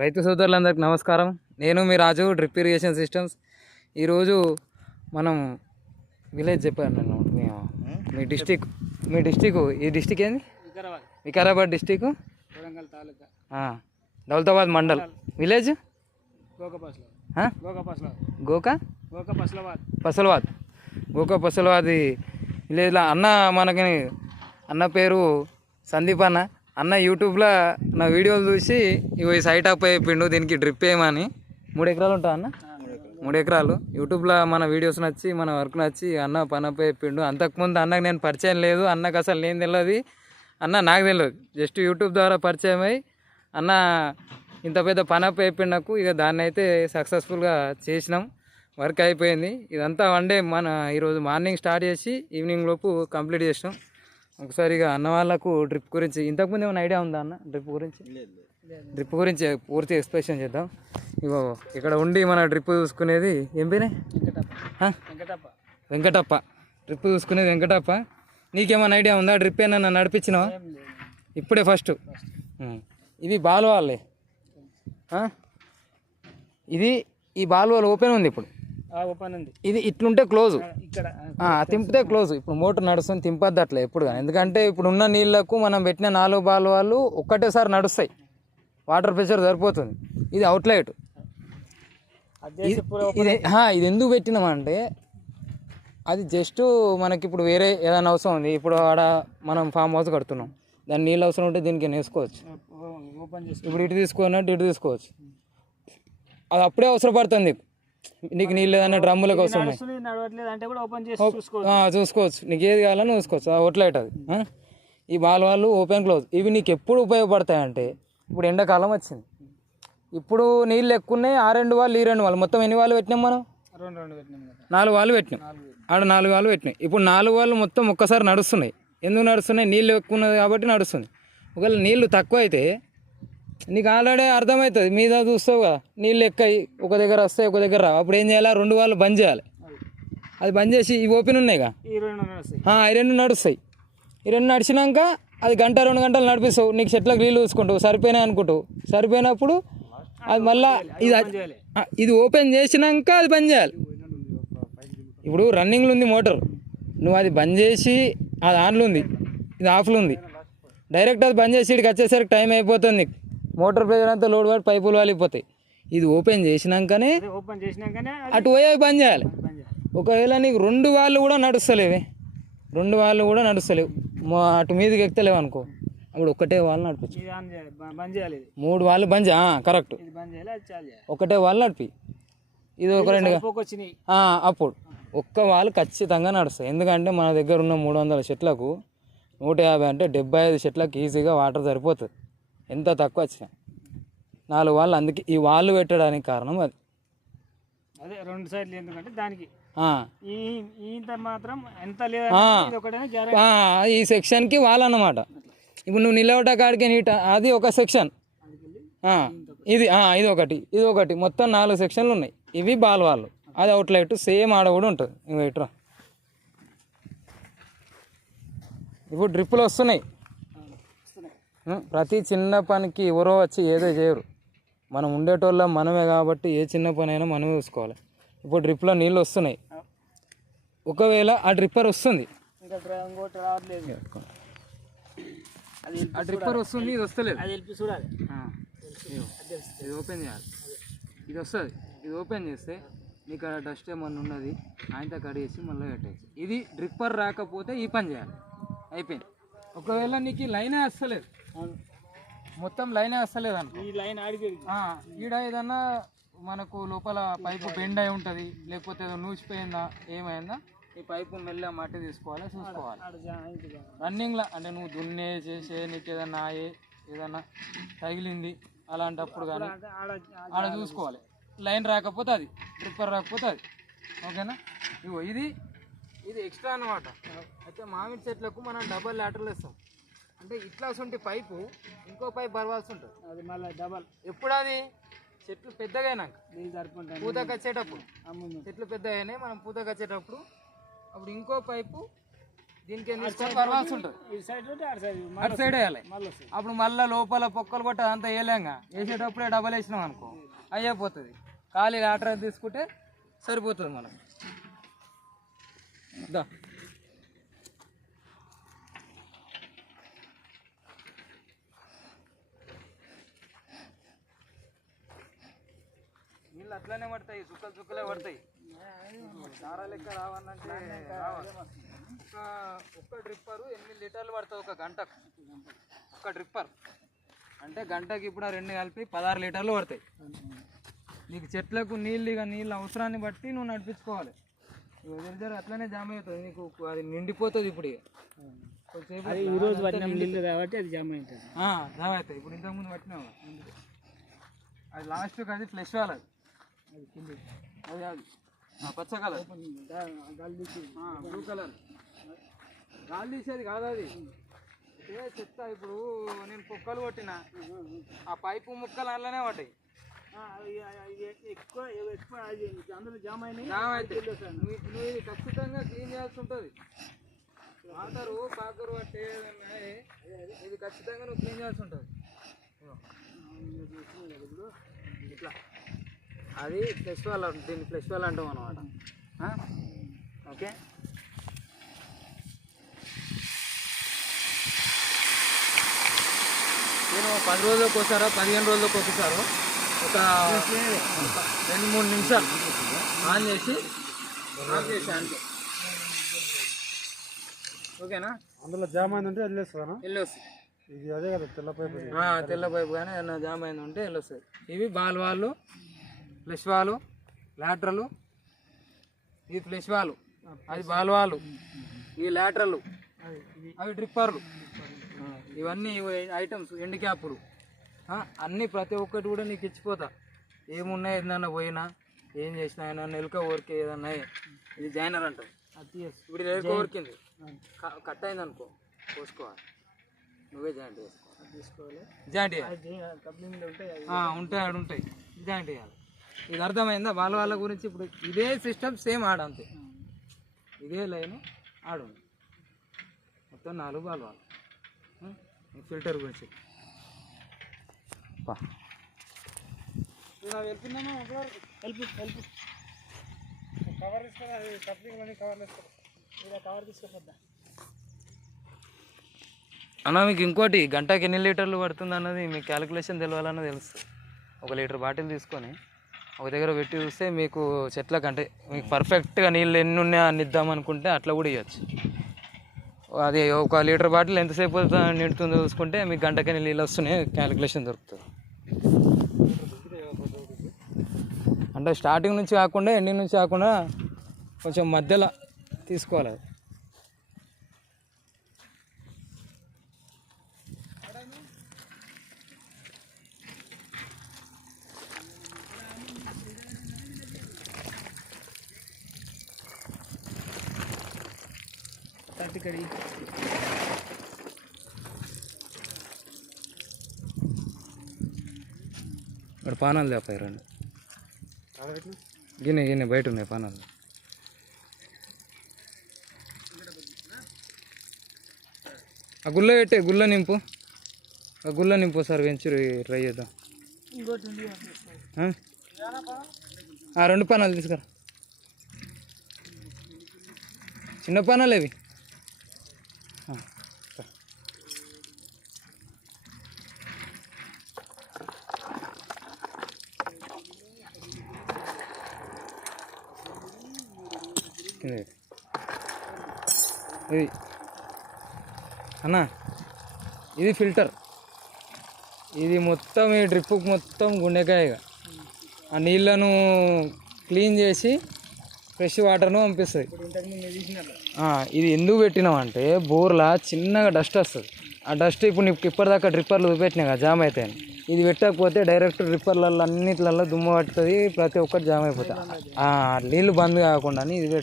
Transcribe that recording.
రైతు సోదరులందరికీ నమస్కారం. నేను మీ రాజు డ్రిప్ ఇరిగేషన్ సిస్టమ్స్. ఈరోజు మనం విలేజ్ చెప్పాను నేను మీ డిస్టిక్ ఈ డిస్టిక్ ఏంది? వికారాబాద్ డిస్టిక్, వరంగల్ తాలూకా, దౌలతాబాద్ మండల్, విలేజ్ గోకా పసలవాద్ విలేజ్లో అన్న పేరు సందీప్ అన్న యూట్యూబ్లో నా వీడియోలు చూసి ఇవి సైట్ అప్ అయిపోయిండు, దీనికి డ్రిప్ వేయమని. 3 ఎకరాలు ఉంటా అన్న, 3 ఎకరాలు. యూట్యూబ్లో మన వీడియోస్ నచ్చి మన వర్క్ నచ్చి అన్న పని అప్ అయిపోయిండు. అంతకుముందు అన్నకు నేను పరిచయం లేదు, అన్నకు అసలు నేను తెలియదు, అన్న నాకు తెలియదు. జస్ట్ యూట్యూబ్ ద్వారా పరిచయం అయ్యి అన్న ఇంత పెద్ద పని అప్ అయిపోయింది నాకు. ఇక దాన్ని అయితే సక్సెస్ఫుల్గా చేసినాం, వర్క్ అయిపోయింది. ఇదంతా వన్ డే ఈరోజు మార్నింగ్ స్టార్ట్ చేసి ఈవినింగ్ లోపు కంప్లీట్ చేసినాం. ఒకసారిగా అన్న వాళ్ళకు డ్రిప్ గురించి ఇంతకుముందు ఏమైనా ఐడియా ఉందా అన్న? డ్రిప్ గురించి పూర్తి ఎక్స్ప్లెనేషన్ చేద్దాం. ఇగో ఇక్కడ ఉండి మన డ్రిప్ చూసుకునేది ఏం పేరే? వెంకటప్ప. డ్రిప్ చూసుకునేది వెంకటప్ప. నీకేమైనా ఐడియా ఉందా? డ్రిప్ ఏమన్నా నడిపించినావా? ఇప్పుడే ఫస్ట్. ఇది బాల్వాళ్ళే. ఈ బాల్వాల్ ఓపెన్ ఉంది, ఇప్పుడు ఓపెన్ ఉంది. ఇది ఇట్లుంటే క్లోజ్, తింపితే క్లోజ్. ఇప్పుడు మోటార్ నడుస్తుంది, తింపద్దు అట్లా ఎప్పుడు కానీ. ఎందుకంటే ఇప్పుడు ఉన్న నీళ్లకు మనం పెట్టిన 4 బాల్వాలు ఒక్కటేసారి నడుస్తాయి, వాటర్ ప్రెషర్ సరిపోతుంది. ఇది అవుట్లెట్. ఇది ఎందుకు పెట్టినామంటే అది జస్ట్ మనకి ఇప్పుడు వేరే ఏదైనా అవసరం ఉంది. ఇప్పుడు ఆడ మనం ఫామ్ హౌస్ కడుతున్నాం, దాని నీళ్ళు అవసరం ఉంటే దీనికి వేసుకోవచ్చు. ఇప్పుడు ఇటు తీసుకోనట్టు ఇటు తీసుకోవచ్చు. అది అప్పుడే అవసరపడుతుంది నీకు. నీళ్ళు ఏదైనా డ్రమ్ములకు అవసరం చూసుకోవచ్చు, నీకు ఏది కావాలని చూసుకోవచ్చు. అవుట్లెట్ అది. ఈ బాల్వాళ్ళు ఓపెన్ క్లోజ్. ఇవి నీకు ఎప్పుడు ఉపయోగపడతాయంటే ఇప్పుడు ఎండాకాలం వచ్చింది, ఇప్పుడు నీళ్ళు ఎక్కువ ఉన్నాయి. ఆ 2 వాళ్ళు ఈ 2 వాళ్ళు మొత్తం ఎన్ని వాళ్ళు పెట్టినాం మనం? 4 వాళ్ళు పెట్టినాం. ఆడ 4 వాళ్ళు పెట్టినాయి. ఇప్పుడు 4 వాళ్ళు మొత్తం ఒక్కసారి నడుస్తున్నాయి. ఎందుకు నడుస్తున్నాయి? నీళ్ళు ఎక్కువ ఉన్నది కాబట్టి నడుస్తుంది. ఒకవేళ నీళ్ళు తక్కువ అయితే నీకు ఆల్రెడీ అర్థమవుతుంది, మీద చూస్తావు కదా, నీళ్ళు ఎక్కాయి, ఒక దగ్గర వస్తాయి ఒక దగ్గర రావు. అప్పుడు ఏం చేయాలి? 2 వాళ్ళు బంద్ చేయాలి. అది బంద్ చేసి ఇవి ఓపెన్ ఉన్నాయిగా, ఈ 2 నడుస్తాయి. ఈ 2 నడిచినాక అది 1-2 గంటలు నడిపిస్తావు. నీకు చెట్లకు నీళ్ళు చూసుకుంటావు, సరిపోయినాయి అనుకుంటావు. సరిపోయినప్పుడు అది మళ్ళీ ఇది ఓపెన్ చేసినాక అది బంద్ చేయాలి. ఇప్పుడు రన్నింగ్లో ఉంది మోటార్, నువ్వు అది బంద్ చేసి అది ఆన్లో ఉంది, ఇది ఆఫ్లో ఉంది. డైరెక్ట్ అది బంద్ చేసి ఇక్కడికి వచ్చేసరికి టైం అయిపోతుంది నీకు. మోటార్ ప్రెషర్ అంతా లోడ్ పడి పైపులు వాలిపోతాయి. ఇది ఓపెన్ చేసినాకనే అటు పోయి అవి బంద్ చేయాలి. ఒకవేళ నీకు 2 వాళ్ళు కూడా నడుస్తలేవు, 2 వాళ్ళు కూడా నడుస్తలేవు, అటు మీదకి ఎక్కలేవు అనుకో, అప్పుడు ఒకటే వాళ్ళు నడిపించు. 3 వాళ్ళు బంద్ కరెక్ట్, ఒకటే వాళ్ళు నడిపి. ఇది ఒక 2 అప్పుడు ఒక్క వాళ్ళు ఖచ్చితంగా నడుస్తాయి. ఎందుకంటే మన దగ్గర ఉన్న 300 చెట్లకు 150 అంటే 75 చెట్లకు ఈజీగా వాటర్ సరిపోతుంది, ఎంత తక్కువ వచ్చినా. 4 వాళ్ళు. అందుకే ఈ వాళ్ళు పెట్టడానికి కారణం అది. అదే 2 సైడ్లు ఎందుకంటే దానికి మాత్రం ఎంత ఈ సెక్షన్కి వాళ్ళు అన్నమాట. ఇప్పుడు నువ్వు నిలవట కాడికి నీట అది ఒక సెక్షన్, ఇది ఒకటి మొత్తం 4 సెక్షన్లు ఉన్నాయి. ఇవి బాల్ వాళ్ళు, అది అవుట్లెట్. సేమ్ ఆడ కూడా ఉంటుంది. ఇంకా ఇట్రా ఇప్పుడు డ్రిప్పులు వస్తున్నాయి. ప్రతి చిన్న పనికి ఎవరో వచ్చి ఏదో చేయరు, మనం ఉండేటోళ్ళం మనమే కాబట్టి ఏ చిన్న పని అయినా మనమే చూసుకోవాలి. ఇప్పుడు డ్రిప్లో నీళ్ళు వస్తున్నాయి. ఒకవేళ ఆ డ్రిప్పర్ వస్తుంది, ఇది వస్తలేదు, ఇది ఓపెన్ చేయాలి. ఇది వస్తుంది, ఇది ఓపెన్ చేస్తే నీకు డస్ట్ ఏమన్నా ఉన్నది ఆయనతో కడిగేసి మళ్ళీ పెట్టేసి. ఇది డ్రిప్పర్ రాకపోతే ఈ పని చేయాలి, అయిపోయింది. ఒకవేళ నీకు ఈ లైనే వస్తలేదు, మొత్తం లైనే వస్తలేదు అనుకో, ఈ లైన్ ఈడ ఏదన్నా మనకు లోపల పైపు బెండ్ అయి ఉంటుంది, లేకపోతే ఏదో నూచిపోయిందా ఏమైందా, ఈ పైపు మెల్ల మట్టి తీసుకోవాలి, చూసుకోవాలి. రన్నింగ్లో అంటే నువ్వు దున్నే చేసే నీకు ఏదన్నా తగిలింది అలాంటప్పుడు కానీ ఆడ చూసుకోవాలి. లైన్ రాకపోతే అది, డ్రిప్పర్ రాకపోతే అది. ఓకేనా? ఇగో ఇది ఎక్స్ట్రా అన్నమాట. అయితే మామిడి చెట్లకు మనం డబల్ లాటరల్ వేస్తాం. అంటే ఇట్లా ఉంటే పైపు ఇంకో పైపు బరవాల్సి ఉంటుంది, అది మళ్ళీ డబల్. ఎప్పుడు అది చెట్లు పెద్దగైనాక పూతకు వచ్చేటప్పుడు, చెట్లు పెద్దగానే మనం పూతకు వచ్చేటప్పుడు అప్పుడు ఇంకో పైపు దీనికి ఏం తీసుకొని పరవాల్సి ఉంటుంది. ఈ సైడ్ ఉంటే అటు సైడ్ అటు సైడ్ వేయాలి. మళ్ళీ వస్తుంది. అప్పుడు మళ్ళీ లోపల పొక్కలు కొట్టి అదంతా వేయలేంగా, వేసేటప్పుడే డబల్ వేసినాం అనుకో అయిపోతుంది. ఖాళీ లాటర్ తీసుకుంటే సరిపోతుంది మనకు. దా నీళ్ళు అట్లనే పడతాయి, చుక్కలు చుక్కలే పడతాయి. దారా లెక్క రావాలంటే రావాలి. ఒక్క డ్రిప్పరు 8 లీటర్లు పడుతుంది ఒక గంటకు. ఒక్క డ్రిప్పర్ అంటే గంటకి ఇప్పుడు 2 కలిపి 16 లీటర్లు పడతాయి. నీకు చెట్లకు నీళ్ళు అవసరాన్ని బట్టి నువ్వు నడిపించుకోవాలి. జర అట్లనే జామ్ అవుతుంది నీకు, అది నిండిపోతుంది. ఇప్పుడు కొంచెంసేపు ఈరోజు పట్టిన నీళ్ళు కాబట్టి అది జామ్ అవుతుంది. జామ్ అవుతాయి. ఇప్పుడు ఇంతకుముందు పట్టినావు అది లాస్ట్కి, అది ఫ్లెష్ వాళ్ళు, అది కింది అది పచ్చ కలర్ బ్లూ కలర్ గాలి తీసేది కాదు అది. ఇదే చెత్త. ఇప్పుడు నేను పొక్కలు కొట్టిన ఆ పైపు ముక్కలు అందులోనే పడ్డాయి. ఎక్కువ అందులో జామ్ అయినాయి. నువ్వు ఇది ఖచ్చితంగా క్లీన్ చేయాల్సి ఉంటుంది. వాటరు కాకరు పట్టే ఇది ఖచ్చితంగా నువ్వు క్లీన్ చేయాల్సి ఉంటుంది. ఇట్లా అది ఫ్లెష్ వాల్, దీన్ని ఫ్లెష్ వాల్ అంటాం అన్నమాట. ఓకే, నేను 10 రోజులకు ఒకసారో 15 రోజులకు ఒకసారో ఒక 2-3 నిమిషాలు ఆన్ చేసి అంతే. ఓకేనా? అందులో జామ్ అయిందంటే వెళ్ళేస్తాను. వెళ్ళొస్తుంది. ఇది అదే కదా తెల్ల పైపు. తెల్ల పైపు కానీ ఏమన్నా జామ్ అయింది ఉంటే వెళ్ళొస్తుంది. ఇవి బాల్ వాళ్ళు, ఫ్లెష్ వాళ్ళు, లాటరలు. ఇది ఫ్లెష్ వాళ్ళు, అది బాల్ వాళ్ళు, ఇవి లాటరలు, అవి డ్రిప్పర్లు. ఇవన్నీ ఐటమ్స్, ఎండ్ క్యాపులు అన్నీ ప్రతి ఒక్కటి కూడా నీకు ఇచ్చిపోతా. ఏమున్నాయి ఏదన్నా పోయినా ఏం చేసినా ఏమన్నా ఎలుక ఊరికే ఏదన్నా. ఇది జాయినర్ అంటారు. ఇప్పుడు ఎలుక ఊరికింది కట్ అయింది అనుకో, పోసుకోవాలి, నువ్వే జాయింట్ తీసుకోవాలి. జాయింట్ ఉంటాయి ఆడు ఉంటాయి, జాయింట్ చేయాలి. ఇది అర్థమైందా వాళ్ళ గురించి? ఇప్పుడు ఇదే సిస్టమ్ సేమ్ ఆడ అంతే, ఇదే లైన్ ఆడు మొత్తం 4 బాల్. ఫిల్టర్ గురించి వెళ్తున్నామా? కవర్ తీసుకోవాలి, కప్లింగ్ కవర్ తీసుకోవాలి, కవర్ తీసుకోపోద్దా అన్న. మీకు ఇంకోటి, గంటకి ఎన్ని లీటర్లు పడుతుంది అన్నది మీకు క్యాలిక్యులేషన్ తెలియాలన్నది తెలుసు. 1 లీటర్ బాటిల్ తీసుకొని ఒక దగ్గర పెట్టి చూస్తే మీకు చెట్లకు, అంటే మీకు పర్ఫెక్ట్గా నీళ్ళు ఎన్ని ఉన్నాయో అన్ని ఇద్దామనుకుంటే అట్లా కూడా ఇవ్వచ్చు. అది 1 లీటర్ బాటిల్ ఎంతసేపు నిండుతుందో చూసుకుంటే మీకు గంటకి ఎన్ని నీళ్ళు వస్తున్నాయి క్యాలిక్యులేషన్ దొరుకుతుంది. అంటే స్టార్టింగ్ నుంచి కాకుండా ఎండింగ్ నుంచి కాకుండా కొంచెం మధ్యలో తీసుకోవాలి. అది తట్టికడి ఇక్కడ పానాలు లేపాయి 2 గిన్నె బయట ఉన్నాయి పానాలు. ఆ గుళ్ళ పెట్టే గుళ్ళ నింపు సార్ వెంచు ట్రై చేద్దాం. 2 పానాలు తీసుకురా, చిన్న పానాలు అవి. ఇది అన్నా, ఇది ఫిల్టర్. ఇది మొత్తం ఈ డ్రిప్పుకు మొత్తం గుండెకాయగా ఆ నీళ్ళను క్లీన్ చేసి ఫ్రెష్ వాటర్ను పంపిస్తుంది. ఇది ఎందుకు పెట్టినామంటే బోర్లా చిన్నగా డస్ట్ వస్తుంది. ఆ డస్ట్ ఇప్పుడు నీకు ఇప్పటిదాకా డ్రిప్పర్లు చూపెట్టినా కదా జామ్ అవుతాయని. ఇది పెట్టకపోతే డైరెక్ట్ డ్రిప్పర్లలో అన్నిట్లలో దుమ్ము పట్టుతుంది, ప్రతి ఒక్కటి జామ్ అయిపోతుంది. నీళ్ళు బంద్ కాకుండా ఇది పెడతాం.